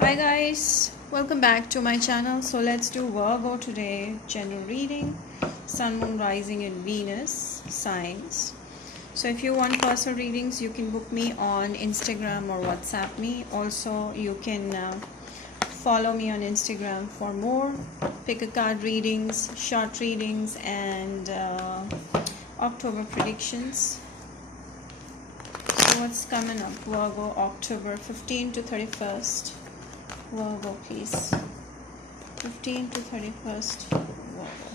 Hi guys, welcome back to my channel. So let's do Virgo today, general reading, Sun, Moon, Rising in Venus, signs. So if you want personal readings, you can book me on Instagram or WhatsApp me. Also, you can follow me on Instagram for more pick a card readings, short readings, and October predictions. So what's coming up? Virgo, October 15 to 31st. Virgo, please. 15 to 31st. Virgo.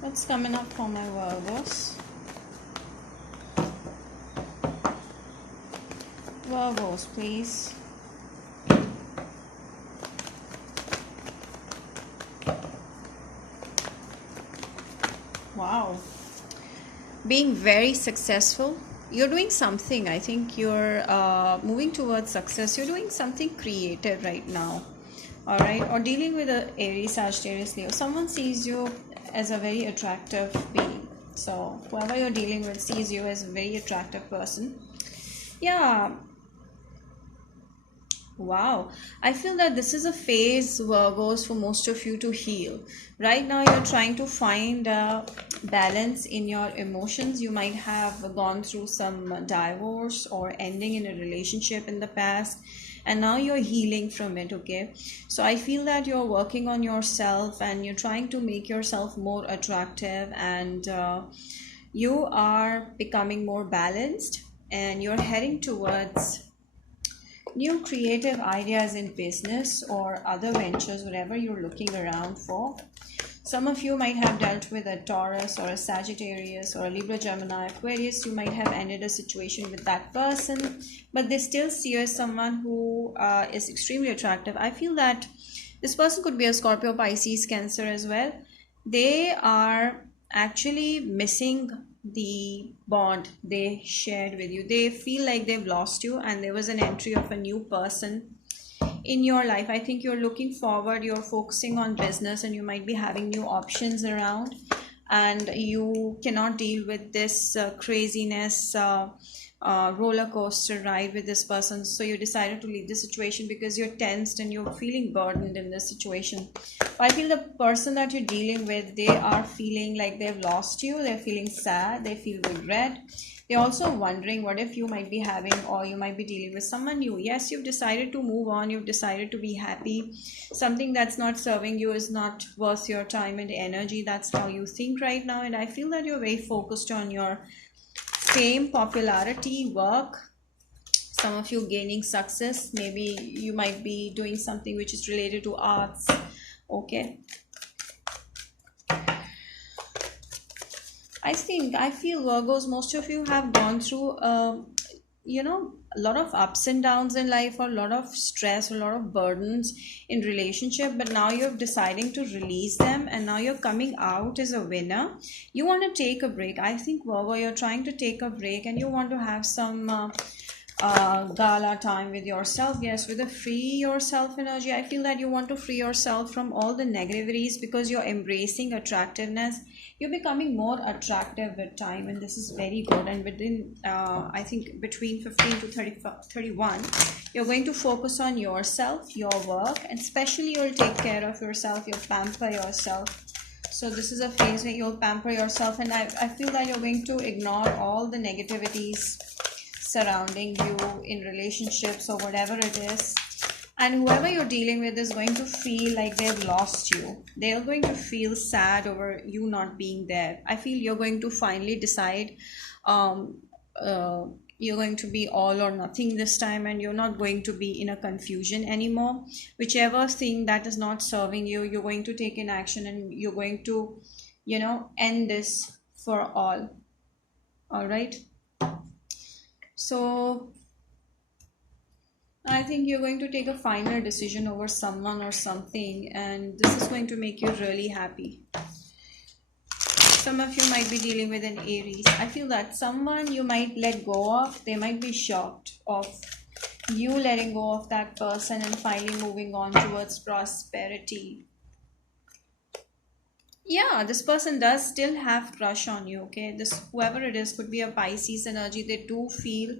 What's coming up for my Virgos? Virgos, please. Wow. Being very successful. You're doing something. I think you're moving towards success. You're doing something creative right now. All right. Or dealing with a Aries, Sagittarius, Leo. Someone sees you as a very attractive being. So whoever you're dealing with sees you as a very attractive person. Yeah. Wow, I feel that this is a phase Virgos for most of you to heal. Right now, you're trying to find a balance in your emotions. You might have gone through some divorce or ending in a relationship in the past, and now you're healing from it. Okay, so I feel that you're working on yourself and you're trying to make yourself more attractive, and you are becoming more balanced, and you're heading towards new creative ideas in business or other ventures, whatever you're looking around for. Some of you might have dealt with a Taurus or a Sagittarius or a Libra, Gemini, Aquarius. You might have ended a situation with that person, but they still see you as someone who is extremely attractive. I feel that this person could be a Scorpio, Pisces, Cancer as well. They are actually missing the bond they shared with you. They feel like they've lost you, and there was an entry of a new person in your life. I think you're looking forward, you're focusing on business, and you might be having new options around, and you cannot deal with this craziness roller coaster ride with this person. So you decided to leave the situation because you're tensed and you're feeling burdened in this situation. I feel the person that you're dealing with, they are feeling like they've lost you, they're feeling sad, they feel regret. They're also wondering what if you might be having, or you might be dealing with someone new. Yes, you've decided to move on, you've decided to be happy. Something that's not serving you is not worth your time and energy. That's how you think right now. And I feel that you're very focused on your fame, popularity, work. Some of you gaining success. Maybe you might be doing something which is related to arts. Okay. I feel Virgos, most of you have gone through a lot of ups and downs in life, or a lot of stress, a lot of burdens in relationship, but now you're deciding to release them, and now you're coming out as a winner. You want to take a break. I think Virgo, you're trying to take a break, and you want to have some gala time with yourself. Yes, with a free yourself energy. I feel that you want to free yourself from all the negativities because you're embracing attractiveness. You're becoming more attractive with time, and this is very good. And within I think between 15 to 31, you're going to focus on yourself, your work, and especially you'll take care of yourself, you'll pamper yourself. So this is a phase where you'll pamper yourself, and I feel that you're going to ignore all the negativities surrounding you in relationships or whatever it is. And whoever you're dealing with is going to feel like they've lost you. They're going to feel sad over you not being there. I feel you're going to finally decide, um, uh, you're going to be all or nothing this time, and you're not going to be in a confusion anymore. Whichever thing that is not serving you, you're going to take in action, and you're going to, end this for all right. So I think you're going to take a final decision over someone or something, and this is going to make you really happy. Some of you might be dealing with an Aries. I feel that someone you might let go of, they might be shocked of you letting go of that person and finally moving on towards prosperity. Yeah, this person does still have crush on you. Okay, this whoever it is could be a Pisces energy. They do feel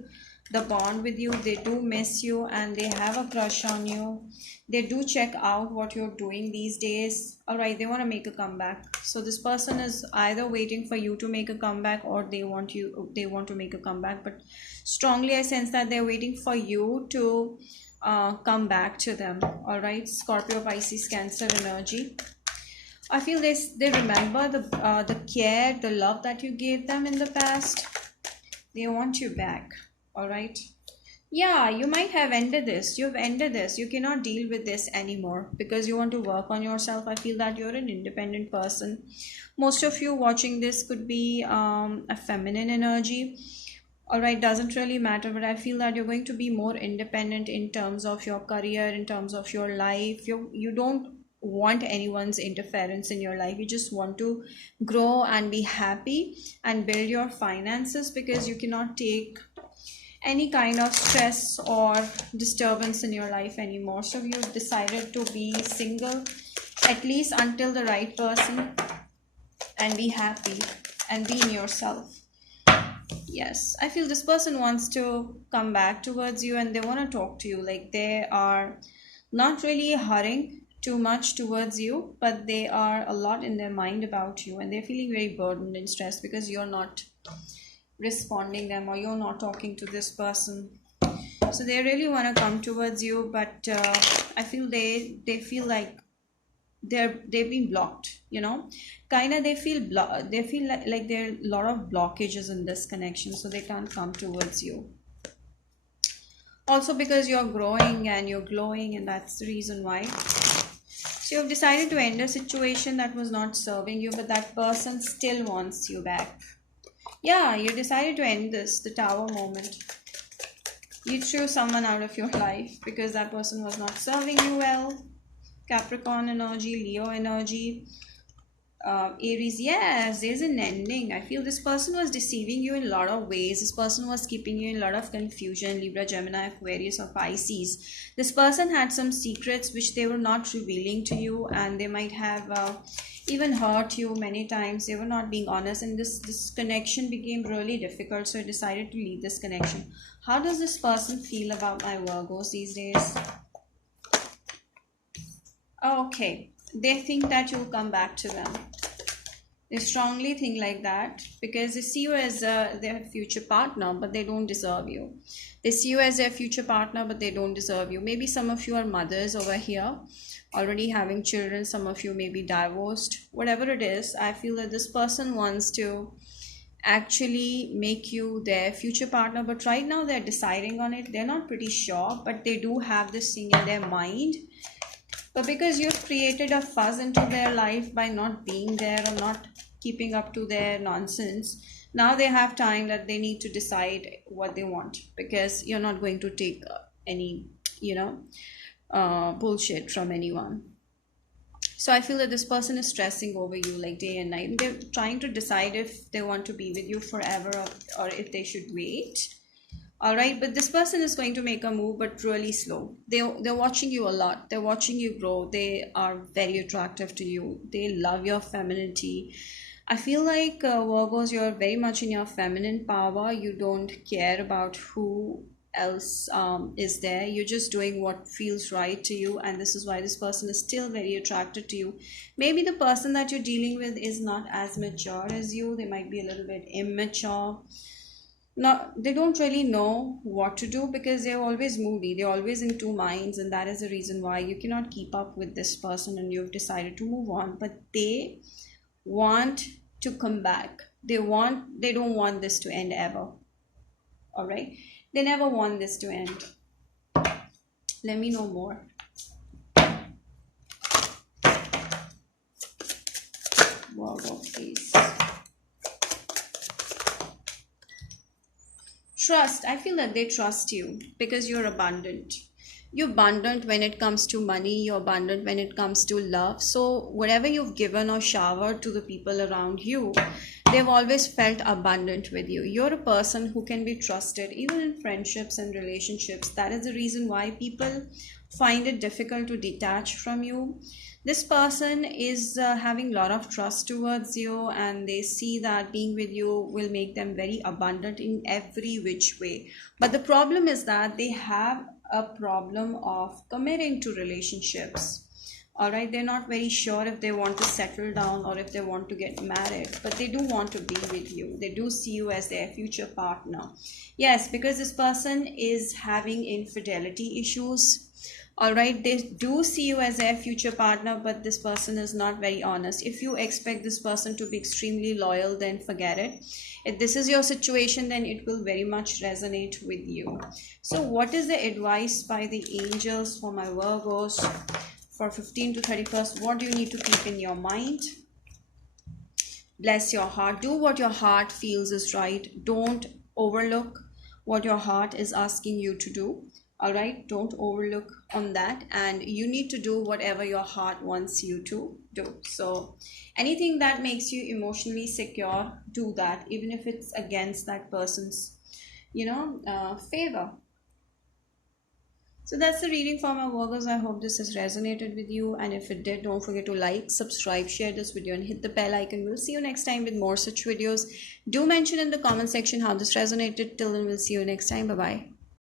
the bond with you, they do miss you, and they have a crush on you. They do check out what you're doing these days. All right, they want to make a comeback. So this person is either waiting for you to make a comeback, or they want to make a comeback, but strongly I sense that they're waiting for you to come back to them. All right, Scorpio, Pisces, Cancer energy. I feel they remember the care, the love that you gave them in the past. They want you back. All right. Yeah, you might have ended this. You've ended this. You cannot deal with this anymore because you want to work on yourself. I feel that you're an independent person. Most of you watching this could be a feminine energy. All right, doesn't really matter, but I feel that you're going to be more independent in terms of your career, in terms of your life. You don't want anyone's interference in your life. You just want to grow and be happy and build your finances because you cannot take any kind of stress or disturbance in your life anymore. So you've decided to be single at least until the right person and be happy and be in yourself. Yes, I feel this person wants to come back towards you and they want to talk to you. Like they are not really hurrying too much towards you, but they are a lot in their mind about you and they're feeling very burdened and stressed because you're not responding them or you're not talking to this person. So they really want to come towards you, but I feel they feel like they've been blocked, kind of. They feel like there are a lot of blockages in this connection, so they can't come towards you. Also because you're growing and you're glowing, and that's the reason why. So you've decided to end a situation that was not serving you, but that person still wants you back. Yeah, you decided to end this, the tower moment. You threw someone out of your life because that person was not serving you well. Capricorn energy, Leo energy, Aries. Yes, there's an ending. I feel this person was deceiving you in a lot of ways. This person was keeping you in a lot of confusion. Libra, Gemini, Aquarius, or Pisces. This person had some secrets which they were not revealing to you, and they might have even hurt you many times. They were not being honest, and this connection became really difficult. So I decided to leave this connection. How does this person feel about my Virgos these days? Okay, they think that you'll come back to them. They strongly think like that because they see you as their future partner, but they don't deserve you. They see you as their future partner, but they don't deserve you. Maybe some of you are mothers over here, already having children. Some of you may be divorced. Whatever it is, I feel that this person wants to actually make you their future partner, but right now they're deciding on it. They're not pretty sure, but they do have this thing in their mind. But because you've created a fuzz into their life by not being there or not keeping up to their nonsense, now they have time that they need to decide what they want because you're not going to take any, bullshit from anyone. So I feel that this person is stressing over you like day and night. They're trying to decide if they want to be with you forever, or if they should wait. All right, but this person is going to make a move, but really slow. They're watching you a lot. They're watching you grow. They are very attractive to you. They love your femininity. I feel like Virgos, you're very much in your feminine power. You don't care about who else is there. You're just doing what feels right to you, and this is why this person is still very attracted to you. Maybe the person that you're dealing with is not as mature as you. They might be a little bit immature. No, they don't really know what to do because they're always moody. They're always in two minds, and that is the reason why you cannot keep up with this person and you've decided to move on. But they want to come back. They don't want this to end ever. All right? They never want this to end. Let me know more. Virgo, please. Trust. I feel that they trust you because you're abundant. You're abundant when it comes to money, you're abundant when it comes to love. So whatever you've given or showered to the people around you, they've always felt abundant with you. You're a person who can be trusted even in friendships and relationships. That is the reason why people find it difficult to detach from you. This person is having a lot of trust towards you, and they see that being with you will make them very abundant in every which way. But the problem is that they have a problem of committing to relationships. All right, they're not very sure if they want to settle down or if they want to get married, but they do want to be with you. They do see you as their future partner. Yes, because this person is having infidelity issues. All right, they do see you as their future partner, but this person is not very honest. If you expect this person to be extremely loyal, then forget it. If this is your situation, then it will very much resonate with you. So what is the advice by the angels for my Virgos for 15 to 31st? What do you need to keep in your mind? Bless your heart. Do what your heart feels is right. Don't overlook what your heart is asking you to do. All right, don't overlook on that, and you need to do whatever your heart wants you to do. So anything that makes you emotionally secure, do that, even if it's against that person's favor. So that's the reading for my Virgos. I hope this has resonated with you, and if it did, don't forget to like, subscribe, share this video, and hit the bell icon. We'll see you next time with more such videos. Do mention in the comment section how this resonated. Till then, we'll see you next time. Bye bye.